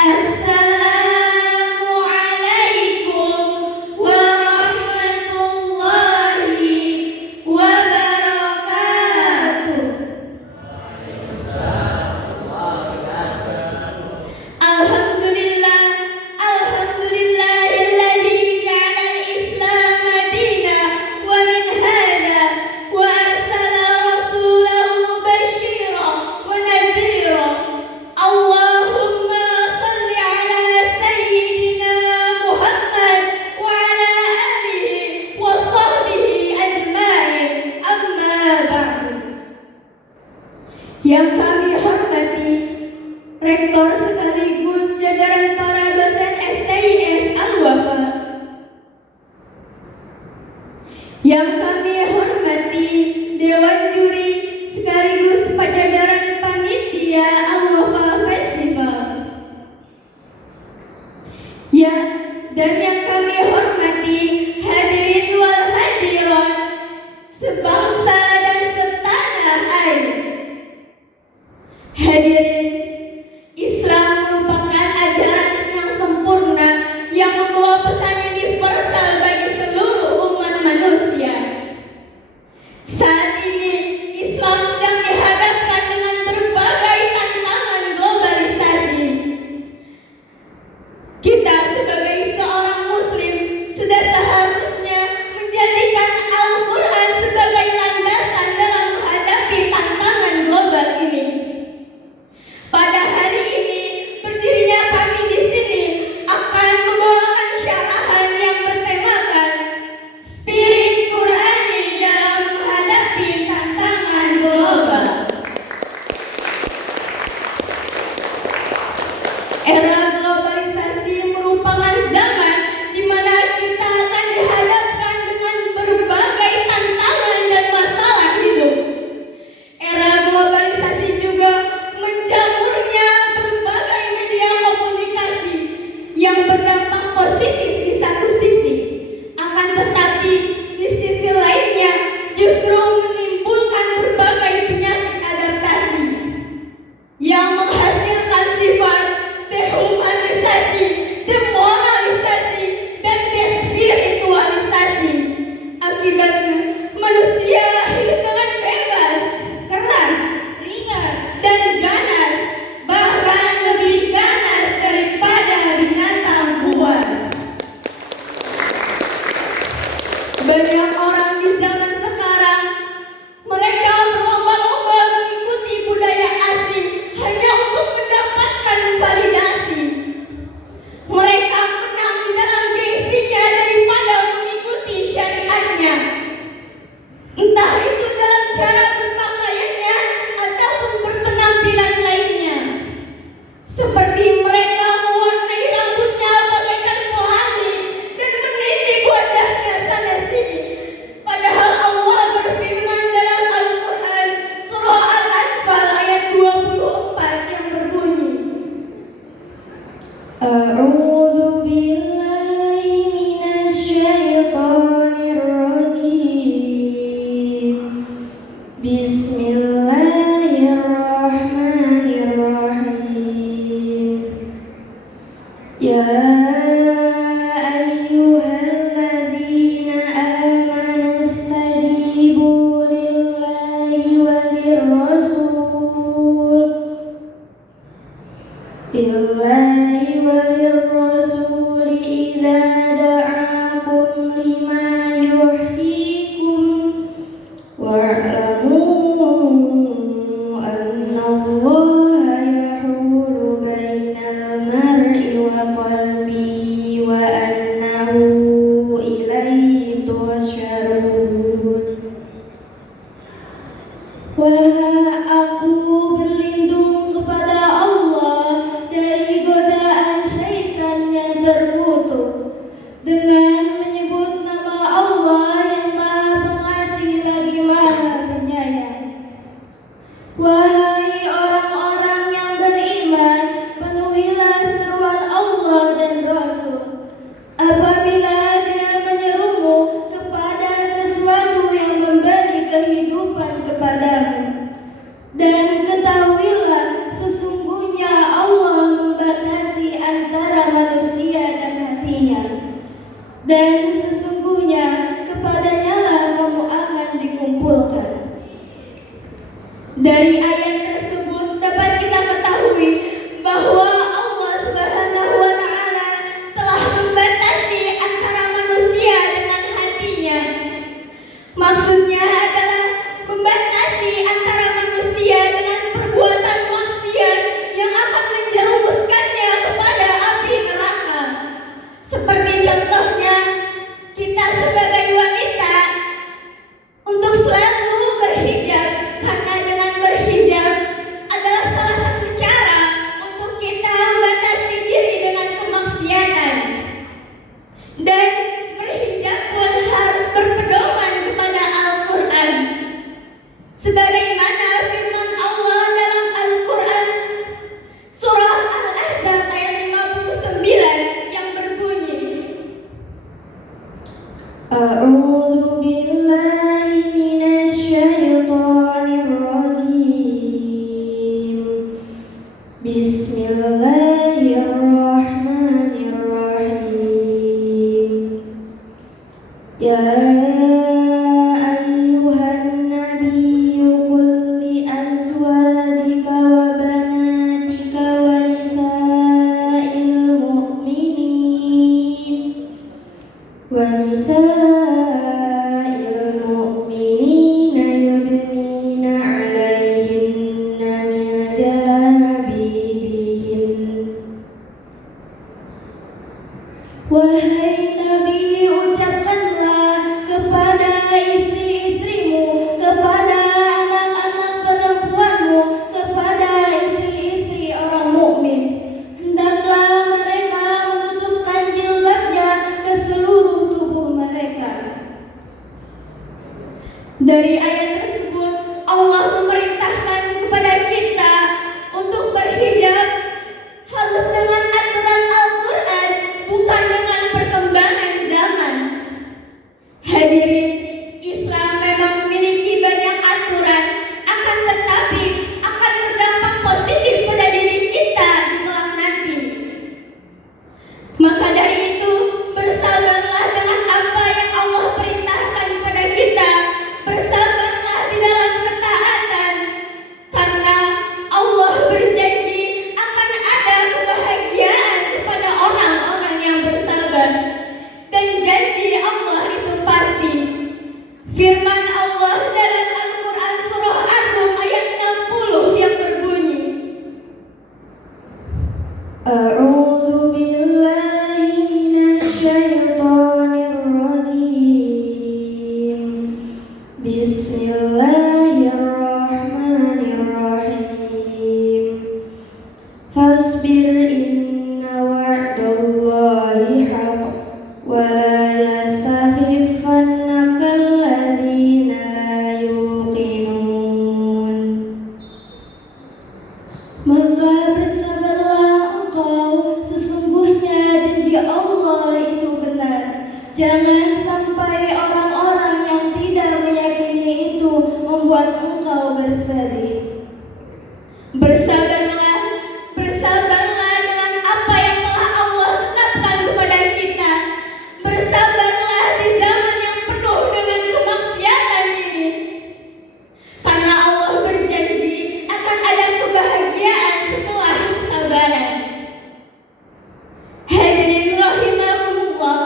Assalamualaikum warahmatullahi wabarakatuh. Alhamdulillah, alhamdulillahilladzi ja'ala al-Islam dinan wa min hadha wa arsala rasulahu basyiran wa nadhiran. Allahumma shalli ala sayyidina Muhammad wa ala alihi wa sahbihi ajma'in. Amma ba'du. Yang kami hormati Rektor sekaligus jajaran para dosen STIS Al-Wafa. Yang kami hormati Dewan Juri sekaligus jajaran panitia Al-Wafa Festival. Ya, dan yang kami hormati hadirin wal hadirat sebangsa dan setanah air. Hadirin, Islam merupakan ajaran yang sempurna yang membawa pesan universal bagi seluruh umat manusia. Saat ini Islam sedang dihadapkan dengan berbagai tantangan globalisasi. Kita sebagai seorang muslim sudah seharusnya menjadikan Al-Quran sebagai landasan dalam menghadapi tantangan global ini. Pada hari ini, berdirinya kami di sini akan membawakan syarahan yang bertemakan Spirit Qurani dalam menghadapi tantangan global. Era globalisasi merupakan zaman di mana kita akan dihadapkan dengan berbagai tantangan dan masalah hidup. Era globalisasi juga menjamurnya berbagai media komunikasi yang berdampak positif di satu sisi, akan tetapi di sisi lainnya justru menimbulkan berbagai penyakit adaptasi yang menghasilkan sifat dehumanisasi, demoralisasi, dan despiritualisasi. Akibatnya manusia hidup dengan bebas, keras, ringan, dan ganas, bahkan lebih ganas daripada binatang buas. Banyak orang di zaman sekarang, mereka berlomba-lomba mengikuti budaya asing hanya untuk mendapatkan validasi. Mereka menang dalam gengsinya daripada mengikuti syariatnya. Entah itu dalam cara berpakaiannya ataupun berpenampilan lainnya. Seperti mereka mewarnai rambutnya bagaikan pelangi dan menitik wajahnya sana sini. Padahal Allah berfirman dalam Al-Quran surah Al-Anfal ayat 24 yang berbunyi, A'udzu billahi minasy syaithanir rajim. Bismillahirrahmanirrahim. Ya ayyuhalladzina amanu istajibu lillahi walirrasul idza da'akum lima yuhyikum wa'lamu anna Allaha yahulu bainal mar'i wa qalbihi wa annahu ilaihi tuhsyarun. Wahai aku berlindung kepada Allah dari godaan syaitan yang terkutuk dengan menyebut nama Allah yang Maha Pengasih lagi Maha Penyayang. Wahai orang-orang yang beriman, penuhilah seruan Allah dan Rasul apabila dia menyerumu kepada sesuatu yang memberi kehidupan kepadamu. Dan ketahuilah sesungguhnya Allah membatasi Dari ayat tersebut dapat kita ketahui bahwa Allah Subhanahu wa Ta'ala telah membatasi antara manusia dengan hatinya. Maksudnya adalah membatasi antara manusia dengan perbuatan maksiat yang akan menjerumuskannya kepada api neraka. Seperti contohnya, kita sebagai wanita untuk selalu berhijab, karena dengan berhijab adalah salah satu cara untuk kita membatasi diri dengan kemaksiatan. Dan berhijab pun harus berpedoman kepada Al-Quran. Sebagaimana firman Allah dalam Al-Quran surah Al-Ahzab ayat 59 yang berbunyi, A'udzu billahi minasyaitonir rajim. Bismillahirrahmanirrahim. Ya ayyuhan nabiyyu qul li azwajika wa banatika wa nisa'il mu'minin yudnina 'alaihinna min jalabibihin. Wahai Nabi, ucapkanlah kepada istri-istrimu, kepada anak-anak perempuanmu, kepada istri-istri orang mukmin, hendaklah mereka menutupkan jilbabnya ke seluruh tubuh mereka. Dari ayat tersebut, Allah memerintahkan kepada kita untuk berhijab harus dengan aturan Al-Quran, bukan dengan perkembangan zaman. Hadirin, Islam memang memiliki banyak aturan, akan tetapi akan berdampak positif pada diri kita di kelak nanti. Maka dari itu, bersabarlah dengan apa yang Allah perintahkan kepada kita. Bersabarlah di dalam ketaatan, karena Allah berjanji akan ada kebahagiaan kepada orang-orang yang bersabar. Dan janji Allah itu pasti. Firman Allah dalam Al-Quran surah Ar-Rum ayat 60 yang berbunyi, A'udzu billahi minasyaitonir rajim. Bismillahirrahmanirrahim. Fasbir inna wa'dallahi haqq wa la yastakhifannaka alladhina la yuqinun. Maka bersabarlah engkau, sesungguhnya janji Allah itu benar. Jangan sampai orang-orang yang tidak meyakini itu membuat engkau bersedih. Bersabarlah, bersabarlah dengan apa yang telah Allah tetapkan kepada kita. Bersabarlah di zaman yang penuh dengan kemaksiatan ini, karena Allah berjanji akan ada kebahagiaan setelah kesabaran. Hadirin rahimakumullah,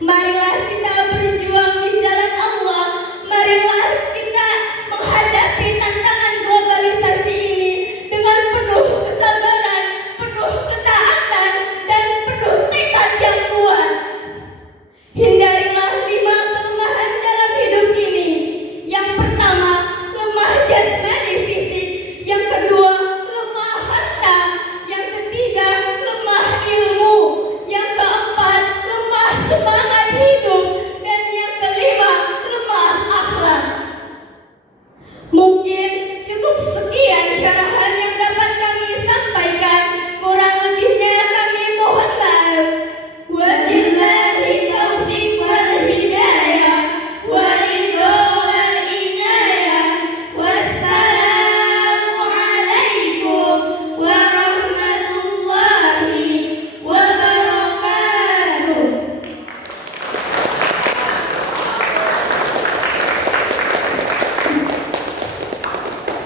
marilah kita berjuang di jalan Allah. Marilah kita menghadapi tantangan globalisasi ini dengan penuh kesabaran, penuh ketaatan, dan penuh tekad yang kuat. Hindarilah 5 kelemahan dalam hidup ini. Yang pertama, lemah jasmani fisik. Yang kedua, lemah harta. Yang ketiga, lemah ilmu. Yang keempat, lemah semangat hidup. Dan yang kelima, lemah akhlak. Mungkin cukup sekian syarah